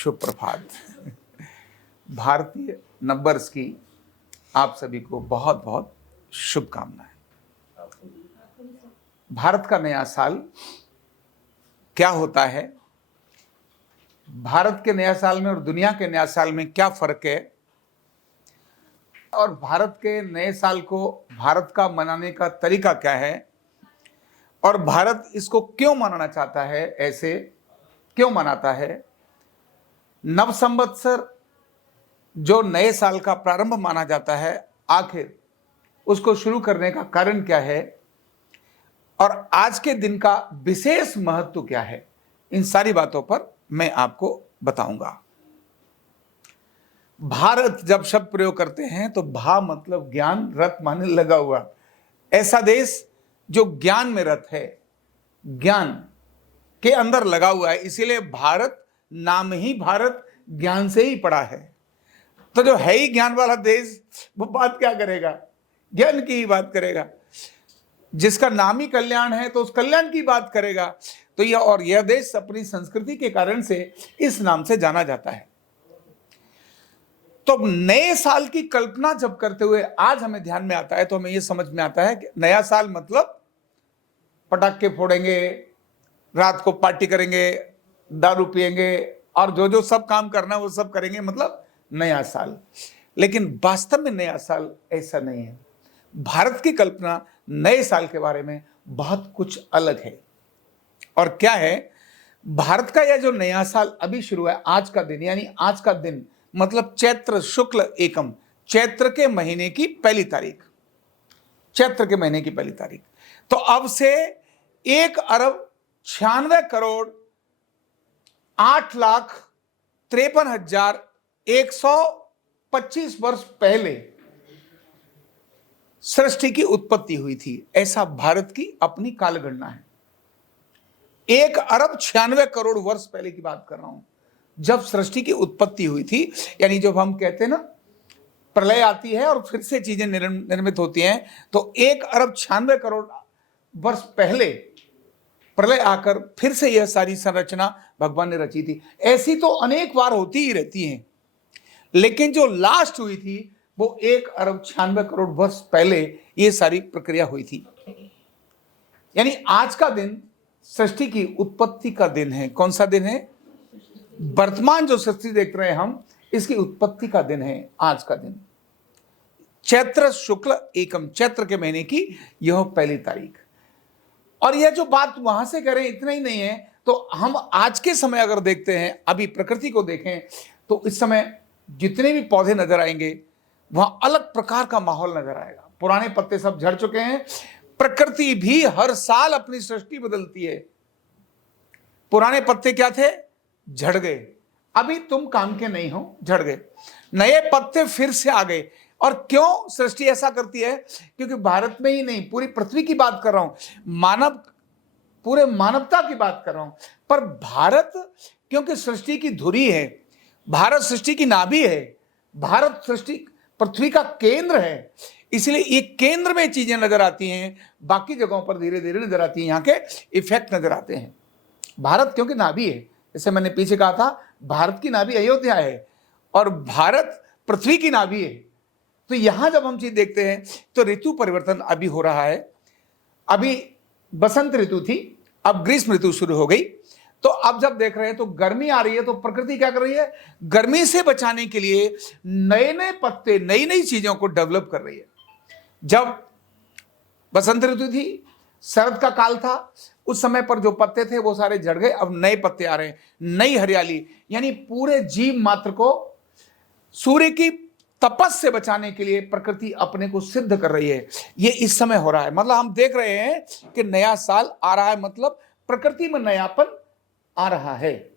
शुभ प्रभात। भारतीय नववर्ष की आप सभी को बहुत बहुत शुभकामनाएं। भारत का नया साल क्या होता है, भारत के नया साल में और दुनिया के नया साल में क्या फर्क है, और भारत के नए साल को भारत का मनाने का तरीका क्या है, और भारत इसको क्यों मनाना चाहता है, ऐसे क्यों मनाता है। नव संवत्सर जो नए साल का प्रारंभ माना जाता है, आखिर उसको शुरू करने का कारण क्या है और आज के दिन का विशेष महत्व क्या है, इन सारी बातों पर मैं आपको बताऊंगा। भारत जब शब्द प्रयोग करते हैं तो भा मतलब ज्ञान, रत माने लगा हुआ। ऐसा देश जो ज्ञान में रत है, ज्ञान के अंदर लगा हुआ है, इसीलिए भारत नाम ही भारत ज्ञान से ही पड़ा है। तो जो है ही ज्ञान वाला देश, वो बात क्या करेगा, ज्ञान की ही बात करेगा। जिसका नाम ही कल्याण है तो उस कल्याण की बात करेगा। तो यह देश अपनी संस्कृति के कारण से इस नाम से जाना जाता है। तो नए साल की कल्पना जब करते हुए आज हमें ध्यान में आता है तो हमें यह समझ में आता है कि नया साल मतलब पटाखे फोड़ेंगे, रात को पार्टी करेंगे, दारू पिएंगे और जो जो सब काम करना है वो सब करेंगे, मतलब नया साल। लेकिन वास्तव में नया साल ऐसा नहीं है। भारत की कल्पना नए साल के बारे में बहुत कुछ अलग है। और क्या है, भारत का यह जो नया साल अभी शुरू है, आज का दिन, यानी आज का दिन मतलब चैत्र शुक्ल एकम, चैत्र के महीने की पहली तारीख, चैत्र के महीने की पहली तारीख। तो अब से 1,96,53,125 वर्ष पहले सृष्टि की उत्पत्ति हुई थी। ऐसा भारत की अपनी कालगणना है। 1,96,00,00,000 वर्ष पहले की बात कर रहा हूं, जब सृष्टि की उत्पत्ति हुई थी। यानी जब हम कहते हैं ना प्रलय आती है और फिर से चीजें निर्मित होती हैं, तो 1,96,00,00,000 वर्ष पहले प्रलय आकर फिर से यह सारी संरचना भगवान ने रची थी। ऐसी तो अनेक बार होती ही रहती हैं, लेकिन जो लास्ट हुई थी वो 1,96,00,00,000 वर्ष पहले ये सारी प्रक्रिया हुई थी। यानी आज का दिन सृष्टि की उत्पत्ति का दिन है। कौन सा दिन है? वर्तमान जो सृष्टि देख रहे हैं हम, इसकी उत्पत्ति का दिन है आज का दिन। चैत्र शुक्ल एकम, चैत्र के महीने की यह पहली तारीख। और यह जो बात वहां से करें इतना ही नहीं है, तो हम आज के समय अगर देखते हैं, अभी प्रकृति को देखें, तो इस समय जितने भी पौधे नजर आएंगे वहां अलग प्रकार का माहौल नजर आएगा। पुराने पत्ते सब झड़ चुके हैं। प्रकृति भी हर साल अपनी सृष्टि बदलती है। पुराने पत्ते क्या थे? झड़ गए। अभी तुम काम के नहीं हो, झड़ गए। नए पत्ते फिर से आ गए। और क्यों सृष्टि ऐसा करती है? क्योंकि भारत में ही नहीं, पूरी पृथ्वी की बात कर रहा हूं, पूरे मानवता की बात कर रहा हूं। पर भारत क्योंकि सृष्टि की धुरी है, भारत सृष्टि की नाभि है, भारत सृष्टि पृथ्वी का केंद्र है, इसलिए ये केंद्र में चीजें नजर आती हैं, बाकी जगहों पर धीरे धीरे नजर आती हैं, यहाँ के इफेक्ट नजर आते हैं। भारत क्योंकि नाभि है, जैसे मैंने पीछे कहा था, भारत की नाभि अयोध्या है और भारत पृथ्वी की नाभि है। तो यहां जब हम चीज देखते हैं तो ऋतु परिवर्तन अभी हो रहा है। अभी बसंत ऋतु थी, अब ग्रीष्म ऋतु शुरू हो गई। तो अब जब देख रहे हैं तो गर्मी आ रही है, तो प्रकृति क्या कर रही है? गर्मी से बचाने के लिए नए नए पत्ते, नई नई चीजों को डेवलप कर रही है। जब बसंत ऋतु थी, शरद का काल था, उस समय पर जो पत्ते थे वो सारे झड़ गए, अब नए पत्ते आ रहे हैं, नई हरियाली। यानी पूरे जीव मात्र को सूर्य की तपस से बचाने के लिए प्रकृति अपने को सिद्ध कर रही है। ये इस समय हो रहा है। मतलब हम देख रहे हैं कि नया साल आ रहा है, मतलब प्रकृति में नयापन आ रहा है,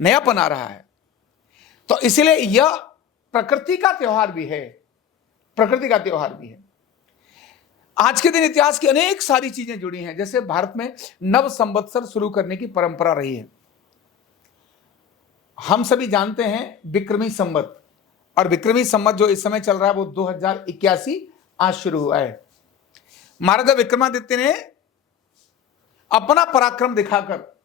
नयापन आ रहा है। तो इसलिए यह प्रकृति का त्योहार भी है, प्रकृति का त्योहार भी है। आज के दिन इतिहास की अनेक सारी चीजें जुड़ी हैं। जैसे भारत में नव संवत्सर शुरू करने की परंपरा रही है। हम सभी जानते हैं विक्रमी संवत, और विक्रमी संवत जो इस समय चल रहा है वो 2081 आज शुरू हुआ है। महाराजा विक्रमादित्य ने अपना पराक्रम दिखाकर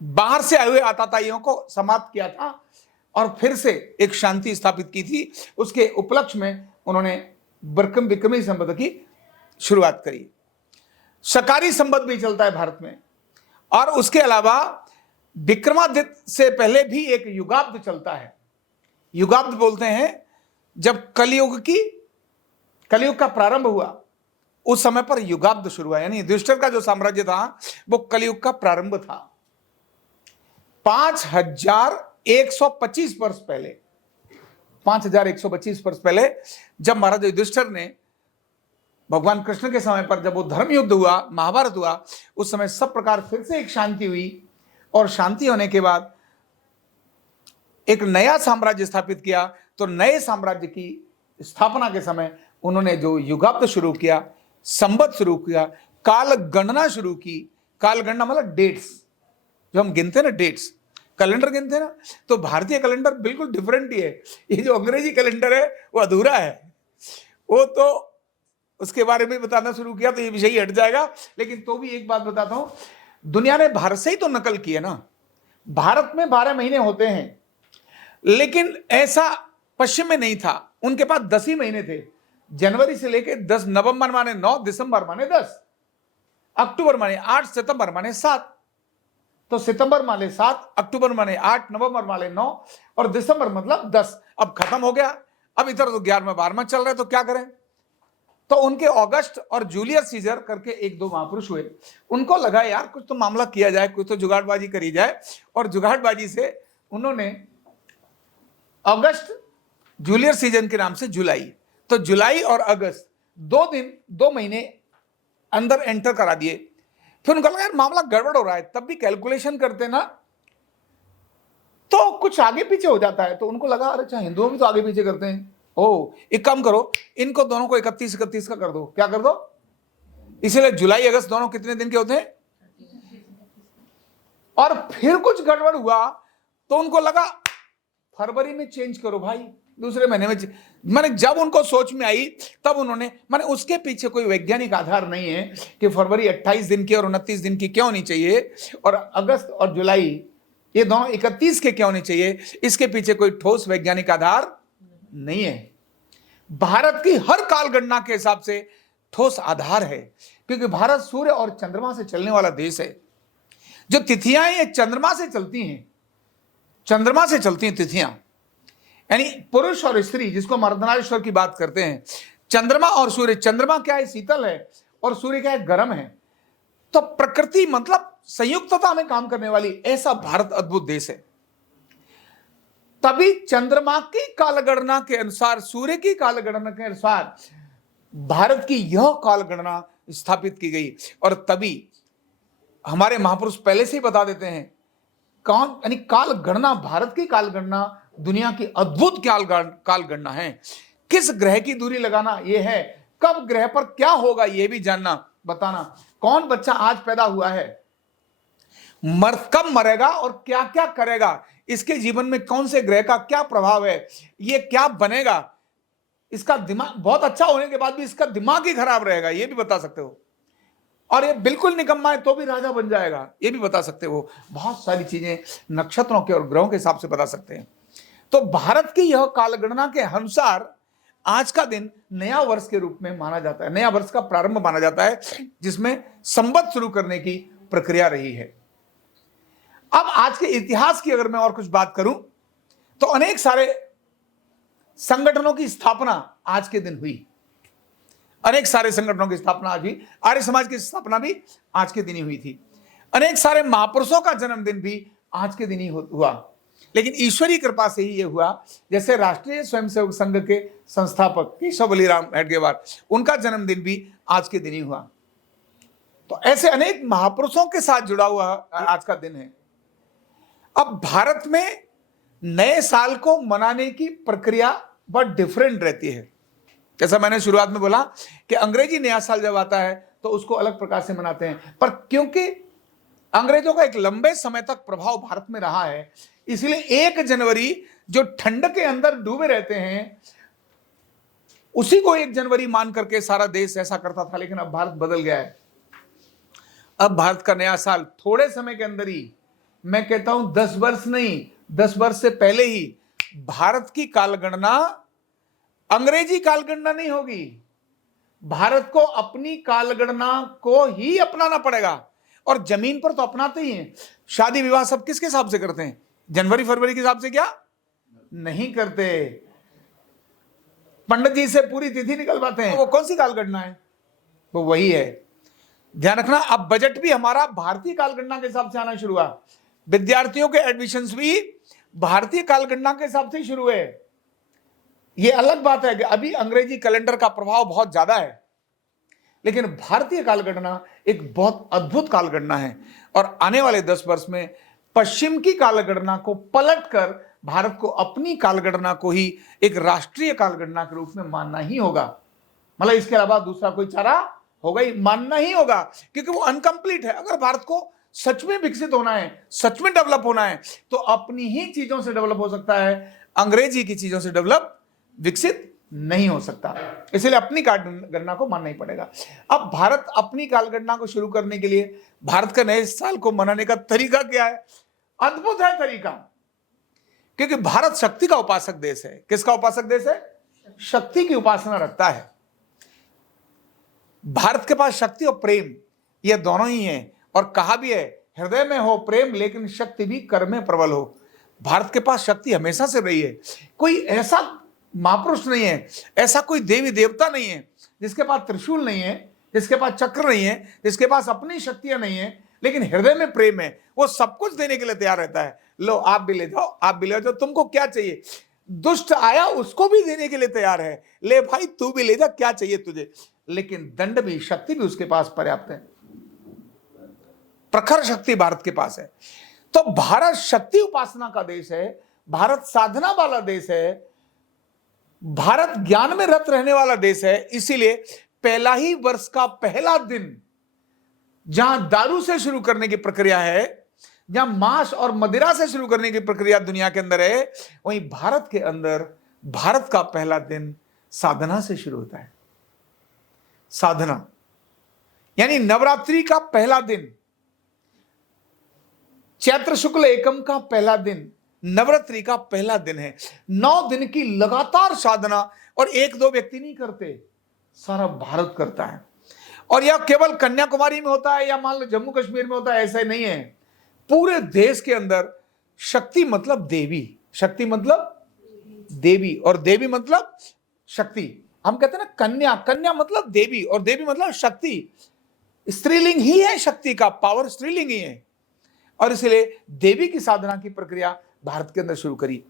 बाहर से आए हुए आताताइयों को समाप्त किया था और फिर से एक शांति स्थापित की थी। उसके उपलक्ष्य में उन्होंने बिक्रमी संवत की शुरुआत करी। शकारी संवत भी चलता है भारत में, और उसके अलावा विक्रमादित्य से पहले भी एक युगाब्द चलता है। युगाब्द बोलते हैं जब कलयुग का प्रारंभ हुआ उस समय पर युगाब्द शुरू हुआ, यानी युधिष्ठिर का जो साम्राज्य था वो कलयुग का प्रारंभ था। 5125 वर्ष पहले, 5125 वर्ष पहले जब महाराज युधिष्ठिर ने भगवान कृष्ण के समय पर जब वो धर्म युद्ध हुआ, महाभारत हुआ, उस समय सब प्रकार फिर से एक शांति हुई, और शांति होने के बाद एक नया साम्राज्य स्थापित किया। तो नए साम्राज्य की स्थापना के समय उन्होंने जो युगाब्द शुरू किया, संवत शुरू किया, काल गणना शुरू की। काल गणना मतलब डेट्स, जो हम गिनते हैं ना, डेट्स, कैलेंडर गिनते हैं ना, तो भारतीय कैलेंडर बिल्कुल डिफरेंट ही है। ये जो अंग्रेजी कैलेंडर है वो अधूरा है। वो तो उसके बारे में बताना शुरू किया तो ये विषय ही हट जाएगा, लेकिन तो भी एक बात बताता हूं, दुनिया ने भारत से ही तो नकल की है ना। भारत में 12 महीने होते हैं, लेकिन ऐसा पश्चिम में नहीं था। उनके पास 10 ही महीने थे। जनवरी से लेके 10, नवंबर माने 9, दिसंबर माने 10, अक्टूबर माने 8, सितंबर माने 7। तो सितंबर माने 7, अक्टूबर माने 8, नवंबर माने 9 और दिसंबर मतलब 10। अब खत्म हो गया। अब इधर तो 11वां 12वां चल रहा है, तो क्या करें। तो उनके अगस्त और जूलियस सीजर करके एक दो महापुरुष हुए, उनको लगा यार कुछ तो मामला किया जाए, कुछ तो जुगाड़बाजी करी जाए, और जुगाड़बाजी से उन्होंने अगस्त जूलियस सीजन के नाम से जुलाई, तो जुलाई और अगस्त 2 दिन 2 महीने अंदर एंटर करा दिए। फिर उनको लगा यार मामला गड़बड़ हो रहा है, तब भी कैलकुलेशन करते ना तो कुछ आगे पीछे हो जाता है। तो उनको लगा अरे अच्छा हिंदुओं भी तो आगे पीछे करते हैं, ओ एक काम करो, इनको दोनों को 31 का कर दो। क्या कर दो? इसीलिए जुलाई अगस्त दोनों कितने दिन के होते हैं। और फिर कुछ गड़बड़ हुआ तो उनको लगा फरवरी में चेंज करो भाई, दूसरे महीने में। माने जब उनको सोच में आई तब उन्होंने, माने उसके पीछे कोई वैज्ञानिक आधार नहीं है कि फरवरी 28 दिन की और 29 दिन की क्यों होनी चाहिए, और अगस्त और जुलाई ये दोनों 31 के क्यों होने चाहिए। इसके पीछे कोई ठोस वैज्ञानिक आधार नहीं है। भारत की हर काल गणना के हिसाब से ठोस आधार है, क्योंकि भारत सूर्य और चंद्रमा से चलने वाला देश है। जो तिथियां ये चंद्रमा से चलती हैं, चंद्रमा से चलती हैं तिथियां, यानी पुरुष और स्त्री, जिसको मर्दनारीश्वर की बात करते हैं। चंद्रमा और सूर्य, चंद्रमा क्या है शीतल है और सूर्य क्या है गर्म है। तो प्रकृति मतलब संयुक्तता में काम करने वाली ऐसा भारत अद्भुत देश है। तभी चंद्रमा की कालगणना के अनुसार, सूर्य की कालगणना के अनुसार भारत की यह कालगणना स्थापित की गई। और तभी हमारे महापुरुष पहले से ही बता देते हैं कौन, यानी काल गणना, भारत की काल गणना दुनिया की अद्भुत काल गणना है। किस ग्रह की दूरी लगाना यह है, कब ग्रह पर क्या होगा यह भी जानना, बताना, कौन बच्चा आज पैदा हुआ है, कब मरेगा और क्या क्या करेगा, इसके जीवन में कौन से ग्रह का क्या प्रभाव है, ये क्या बनेगा, इसका दिमाग बहुत अच्छा होने के बाद भी इसका दिमाग ही खराब रहेगा, ये भी बता सकते हो। और ये बिल्कुल निकम्मा है तो भी राजा बन जाएगा, ये भी बता सकते हो। बहुत सारी चीजें नक्षत्रों के और ग्रहों के हिसाब से बता सकते हैं। तो भारत की यह कालगणना के अनुसार आज का दिन नया वर्ष के रूप में माना जाता है, नया वर्ष का प्रारंभ माना जाता है, जिसमें संवत शुरू करने की प्रक्रिया रही है। अब आज के इतिहास की अगर मैं और कुछ बात करूं तो अनेक सारे संगठनों की स्थापना आज के दिन हुई, अनेक सारे संगठनों की स्थापना आज हुई। आर्य समाज की स्थापना भी आज के दिन ही हुई थी। अनेक सारे महापुरुषों का जन्मदिन भी आज के दिन ही हुआ। लेकिन ईश्वरीय कृपा से ही यह हुआ, जैसे राष्ट्रीय स्वयंसेवक संघ के संस्थापक केशव बलिराम हेडगेवार, उनका जन्मदिन भी आज के दिन ही हुआ। तो ऐसे अनेक महापुरुषों के साथ जुड़ा हुआ आज का दिन है। अब भारत में नए साल को मनाने की प्रक्रिया बहुत डिफरेंट रहती है। जैसा मैंने शुरुआत में बोला कि अंग्रेजी नया साल जब आता है तो उसको अलग प्रकार से मनाते हैं, पर क्योंकि अंग्रेजों का एक लंबे समय तक प्रभाव भारत में रहा है, इसलिए 1 जनवरी जो ठंड के अंदर डूबे रहते हैं उसी को 1 जनवरी मान करके सारा देश ऐसा करता था। लेकिन अब भारत बदल गया है। अब भारत का नया साल थोड़े समय के अंदर ही मैं कहता हूं 10 वर्ष नहीं, 10 वर्ष से पहले ही भारत की कालगणना अंग्रेजी कालगणना नहीं होगी। भारत को अपनी कालगणना को ही अपनाना पड़ेगा, और जमीन पर तो अपनाते ही हैं। शादी विवाह सब किसके हिसाब से करते हैं? जनवरी फरवरी के हिसाब से क्या नहीं करते। पंडित जी से पूरी तिथि निकलवाते हैं। वो कौन सी कालगणना है? वो वही है। ध्यान रखना, अब बजट भी हमारा भारतीय कालगणना के हिसाब से आना शुरू हुआ। विद्यार्थियों के एडमिशंस भी भारतीय कालगणना के हिसाब से ही शुरू है। ये अलग बात है कि अभी अंग्रेजी कैलेंडर का प्रभाव बहुत ज्यादा है, लेकिन भारतीय कालगणना एक बहुत अद्भुत कालगणना है। और आने वाले 10 वर्ष में पश्चिम की कालगणना को पलटकर भारत को अपनी कालगणना को ही एक राष्ट्रीय कालगणना के रूप में मानना ही होगा। मतलब इसके अलावा दूसरा कोई चारा होगा ही, मानना ही होगा, क्योंकि वो अनकंप्लीट है। अगर भारत को सच में विकसित होना है, सच में डेवलप होना है, तो अपनी ही चीजों से डेवलप हो सकता है, अंग्रेजी की चीजों से डेवलप विकसित नहीं हो सकता। इसलिए अपनी कालगणना को मानना ही पड़ेगा। अब भारत अपनी कालगणना को शुरू करने के लिए भारत का नए साल को मनाने का तरीका क्या है? अद्भुत है तरीका, क्योंकि भारत शक्ति का उपासक देश है। किसका उपासक देश है? शक्ति की उपासना रखता है। भारत के पास शक्ति और प्रेम ये दोनों ही हैं, और कहा भी है हृदय में हो प्रेम लेकिन शक्ति भी कर में प्रबल हो। भारत के पास शक्ति हमेशा से रही है। कोई ऐसा महापुरुष नहीं है, ऐसा कोई देवी देवता नहीं है जिसके पास त्रिशूल नहीं है, जिसके पास चक्र नहीं है, जिसके पास अपनी शक्तियां नहीं है, लेकिन हृदय में प्रेम है। वो सब कुछ देने के लिए तैयार रहता है। लो आप भी ले जाओ, आप भी ले जाओ, तुमको क्या चाहिए? दुष्ट आया उसको भी देने के लिए तैयार है, ले भाई तू भी ले जा, क्या चाहिए तुझे? लेकिन दंड भी, शक्ति भी उसके पास पर्याप्त है। प्रखर शक्ति भारत के पास है। तो भारत शक्ति उपासना का देश है, भारत साधना वाला देश है, भारत ज्ञान में रत रहने वाला देश है। इसीलिए पहला ही वर्ष का पहला दिन जहां दारू से शुरू करने की प्रक्रिया है, जहां मांस और मदिरा से शुरू करने की प्रक्रिया दुनिया के अंदर है, वहीं भारत के अंदर भारत का पहला दिन साधना से शुरू होता है। साधना यानी नवरात्रि का पहला दिन, चैत्र शुक्ल एकम का पहला दिन नवरात्रि का पहला दिन है। 9 दिन की लगातार साधना, और 1-2 व्यक्ति नहीं करते, सारा भारत करता है। और यह केवल कन्याकुमारी में होता है या मान लो जम्मू कश्मीर में होता है, ऐसा नहीं है। पूरे देश के अंदर शक्ति मतलब देवी, शक्ति मतलब देवी, और देवी मतलब शक्ति। हम कहते हैं ना कन्या, कन्या मतलब देवी, और देवी मतलब शक्ति। स्त्रीलिंग ही है शक्ति का, पावर स्त्रीलिंग ही है। और इसलिए देवी की साधना की प्रक्रिया भारत के अंदर शुरू करी,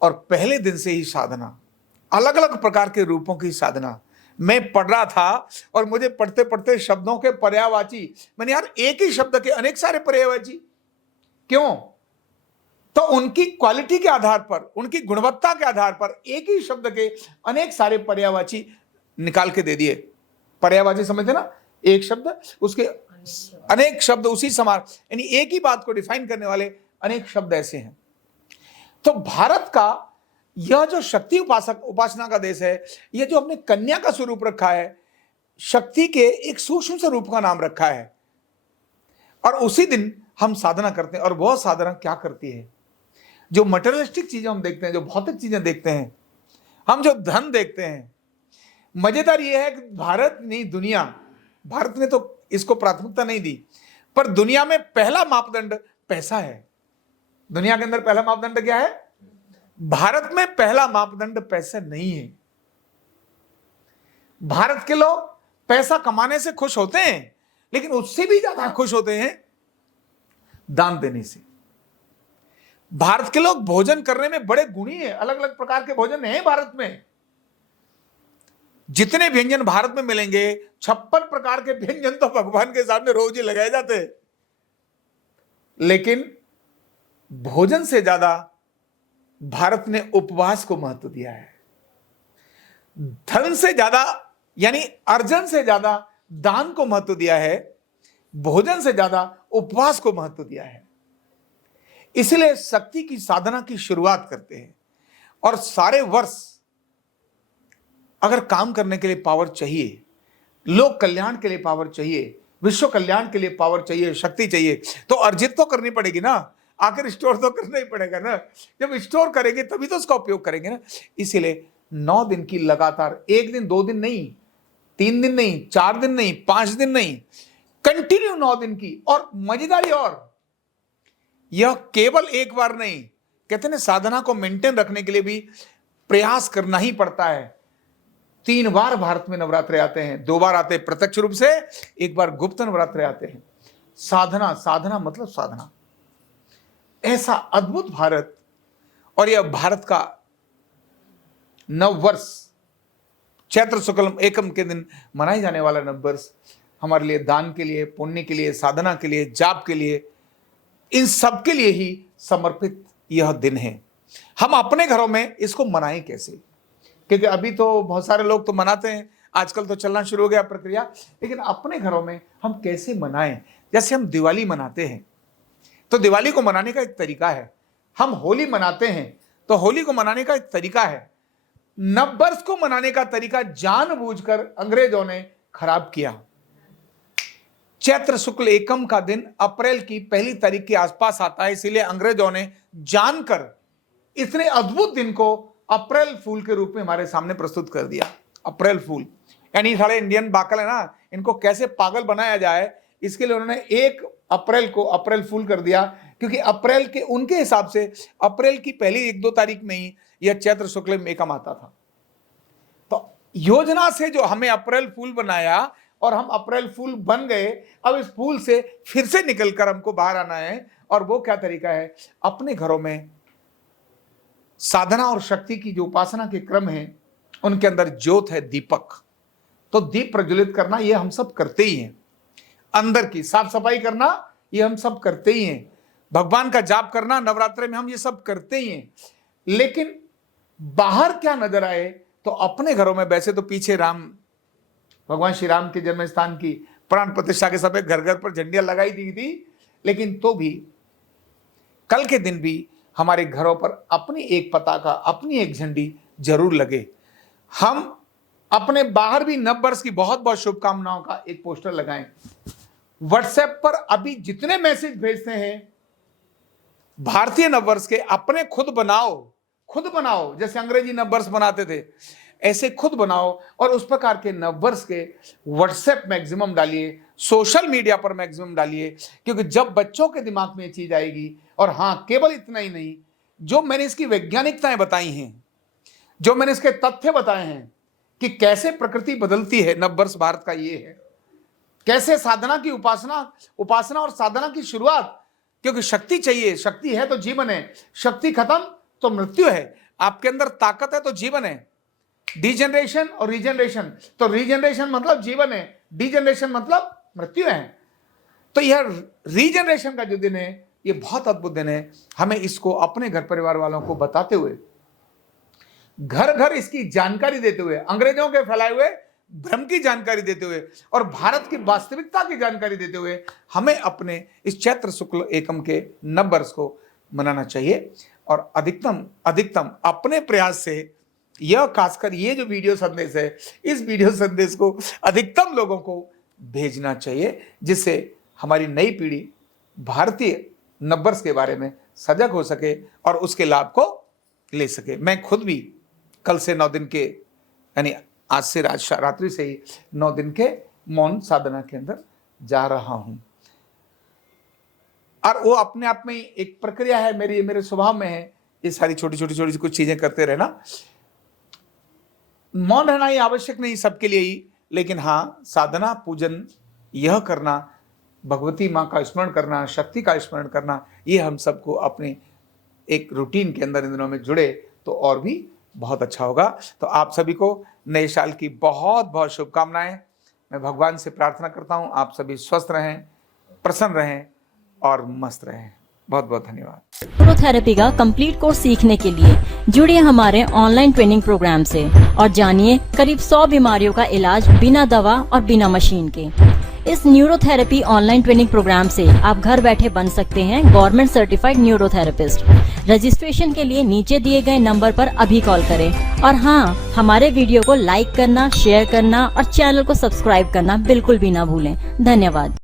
और पहले दिन से ही साधना, अलग अलग प्रकार के रूपों की साधना। मैं पढ़ रहा था और मुझे पढ़ते पढ़ते शब्दों के पर्यायवाची, मैंने यार एक ही शब्द के अनेक सारे पर्यायवाची क्यों? तो उनकी क्वालिटी के आधार पर, उनकी गुणवत्ता के आधार पर एक ही शब्द के अनेक सारे पर्यायवाची निकाल के दे दिए। पर्यायवाची समझते ना, एक शब्द उसके अनेक शब्द उसी समान, यानी एक ही बात को डिफाइन करने वाले अनेक शब्द ऐसे हैं। तो भारत का यह जो शक्ति उपासना का देश है, यह जो हमने कन्या का स्वरूप रखा है, शक्ति के एक सूक्ष्म से रूप का नाम रखा है, और उसी दिन हम साधना करते हैं। और वह साधना क्या करती है? जो मटेरियलिस्टिक चीजें हम देखते हैं, जो भौतिक चीजें देखते हैं, हम जो धन देखते हैं, मजेदार यह है कि भारत नहीं, दुनिया, भारत ने तो इसको प्राथमिकता नहीं दी, पर दुनिया में पहला मापदंड पैसा है। दुनिया के अंदर पहला मापदंड क्या है? भारत में पहला मापदंड पैसा नहीं है। भारत के लोग पैसा कमाने से खुश होते हैं, लेकिन उससे भी ज्यादा खुश होते हैं दान देने से। भारत के लोग भोजन करने में बड़े गुणी हैं, अलग अलग प्रकार के भोजन हैं भारत में। जितने व्यंजन भारत में मिलेंगे, 56 प्रकार के व्यंजन तो भगवान के सामने रोज ही लगाए जाते हैं, लेकिन भोजन से ज्यादा भारत ने उपवास को महत्व दिया है। धन से ज्यादा यानी अर्जन से ज्यादा दान को महत्व दिया है, भोजन से ज्यादा उपवास को महत्व दिया है। इसलिए शक्ति की साधना की शुरुआत करते हैं, और सारे वर्ष अगर काम करने के लिए पावर चाहिए, लोक कल्याण के लिए पावर चाहिए, विश्व कल्याण के लिए पावर चाहिए, शक्ति चाहिए, तो अर्जित तो करनी पड़ेगी ना, आखिर स्टोर तो करना ही पड़ेगा ना। जब स्टोर करेंगे तभी तो उसका उपयोग करेंगे ना। इसीलिए 9 दिन की लगातार, 1 दिन 2 दिन नहीं, 3 दिन नहीं, 4 दिन नहीं, 5 दिन नहीं, कंटिन्यू 9 दिन की। और मजेदारी, और यह केवल एक बार नहीं, कहते हैं साधना को मेंटेन रखने के लिए भी प्रयास करना ही पड़ता है। 3 बार भारत में नवरात्रे आते हैं, 2 बार आते हैं प्रत्यक्ष रूप से, 1 बार गुप्त नवरात्रे आते हैं। साधना, साधना मतलब साधना, ऐसा अद्भुत भारत। और यह भारत का नववर्ष, चैत्र शुक्ल एकम के दिन मनाए जाने वाला नववर्ष हमारे लिए दान के लिए, पुण्य के लिए, साधना के लिए, जाप के लिए, इन सब के लिए ही समर्पित यह दिन है। हम अपने घरों में इसको मनाएं कैसे? क्योंकि अभी तो बहुत सारे लोग तो मनाते हैं, आजकल तो चलना शुरू हो गया प्रक्रिया, लेकिन अपने घरों में हम कैसे मनाएं? जैसे हम दिवाली मनाते हैं, तो दिवाली को मनाने का एक तरीका है। हम होली मनाते हैं, तो होली को मनाने का एक तरीका है। नववर्ष को मनाने का तरीका जानबूझकर अंग्रेजों ने खराब किया। चैत्र शुक्ल एकम का दिन अप्रैल की पहली तारीख के आसपास आता है, इसीलिए अंग्रेजों ने जानकर इतने अद्भुत दिन को अप्रैल फूल के रूप में हमारे सामने प्रस्तुत कर दिया। अप्रैल फूल यानी सारे इंडियन बाकल है ना, इनको कैसे पागल बनाया जाए, इसके लिए उन्होंने 1 अप्रैल को अप्रैल फूल कर दिया, क्योंकि अप्रैल के उनके हिसाब से अप्रैल की पहली 1-2 तारीख में ही यह चैत्र शुक्ल एकम आता था। तो योजना से जो हमें अप्रैल फूल बनाया और हम अप्रैल फूल बन गए, अब इस फूल से फिर से निकलकर हमको बाहर आना है। और वो क्या तरीका है? अपने घरों में साधना और शक्ति की जो उपासना के क्रम है, उनके अंदर ज्योत है, दीपक। तो दीप प्रज्वलित करना ये हम सब करते ही हैं। अंदर की साफ सफाई करना ये हम सब करते ही हैं। भगवान का जाप करना नवरात्रे में हम ये सब करते ही हैं। लेकिन बाहर क्या नजर आए, तो अपने घरों में वैसे तो पीछे भगवान श्री राम के जन्म स्थान की प्राण प्रतिष्ठा के समय घर घर पर झंडियां लगाई दी थी, लेकिन तो भी कल के दिन भी हमारे घरों पर अपनी एक पताका, अपनी एक झंडी जरूर लगे। हम अपने बाहर भी नववर्ष की बहुत बहुत शुभकामनाओं का एक पोस्टर लगाएं। व्हाट्सएप पर अभी जितने मैसेज भेजते हैं भारतीय नववर्ष के, अपने खुद बनाओ, जैसे अंग्रेजी नववर्ष बनाते थे ऐसे खुद बनाओ, और उस प्रकार के नववर्ष के व्हाट्सएप मैक्सिमम डालिए, सोशल मीडिया पर मैक्सिमम डालिए, क्योंकि जब बच्चों के दिमाग में ये चीज आएगी। और हाँ, केवल इतना ही नहीं, जो मैंने इसकी वैज्ञानिकताएं बताई हैं, जो मैंने इसके तथ्य बताए हैं कि कैसे प्रकृति बदलती है, नववर्ष भारत का ये है, कैसे साधना की उपासना और साधना की शुरुआत, क्योंकि शक्ति चाहिए, शक्ति है तो जीवन है, शक्ति खत्म तो मृत्यु है, आपके अंदर ताकत है तो जीवन है। डिजेनरेशन और रीजनरेशन, तो रीजनरेशन मतलब जीवन है, डिजेनरेशन मतलब मृत्यु है। तो यह रीजनरेशन का जो दिन है, ये बहुत अद्भुत दिन है। हमें इसको अपने घर परिवार वालों को बताते हुए, घर घर इसकी जानकारी देते हुए, अंग्रेजों के फैलाए हुए भ्रम की जानकारी देते हुए और भारत की वास्तविकता की जानकारी देते हुए हमें अपने इस चैत्र शुक्ल एकम के नववर्ष को मनाना चाहिए। और अधिकतम अपने प्रयास से यह खासकर ये जो वीडियो संदेश है, इस वीडियो संदेश को अधिकतम लोगों को भेजना चाहिए, जिससे हमारी नई पीढ़ी भारतीय नववर्ष के बारे में सजग हो सके और उसके लाभ को ले सके। मैं खुद भी कल से 9 दिन के, यानी आज से रात्रि से ही 9 दिन के मौन साधना के अंदर जा रहा हूं। और वो अपने आप में एक प्रक्रिया है, मेरे स्वभाव में है ये सारी छोटी छोटी कुछ चीजें करते रहना। मौन रहना ही आवश्यक नहीं सबके लिए ही, लेकिन हाँ, साधना पूजन यह करना, भगवती माँ का स्मरण करना, शक्ति का स्मरण करना, ये हम सबको अपने एक रूटीन के अंदर इन दिनों में जुड़े तो और भी बहुत अच्छा होगा। तो आप सभी को नए साल की बहुत बहुत शुभकामनाएं। मैं भगवान से प्रार्थना करता हूं आप सभी स्वस्थ रहें, प्रसन्न रहें और मस्त रहें। बहुत बहुत धन्यवाद। न्यूरोथेरेपी का कंप्लीट कोर्स सीखने के लिए जुड़िए हमारे ऑनलाइन ट्रेनिंग प्रोग्राम से और जानिए करीब 100 बीमारियों का इलाज बिना दवा और बिना मशीन के। इस न्यूरोथेरेपी ऑनलाइन ट्रेनिंग प्रोग्राम से आप घर बैठे बन सकते हैं गवर्नमेंट सर्टिफाइड न्यूरोथेरेपिस्ट। रजिस्ट्रेशन के लिए नीचे दिए गए नंबर पर अभी कॉल करें और हाँ, हमारे वीडियो को लाइक करना, शेयर करना और चैनल को सब्सक्राइब करना बिल्कुल भी ना भूलें। धन्यवाद।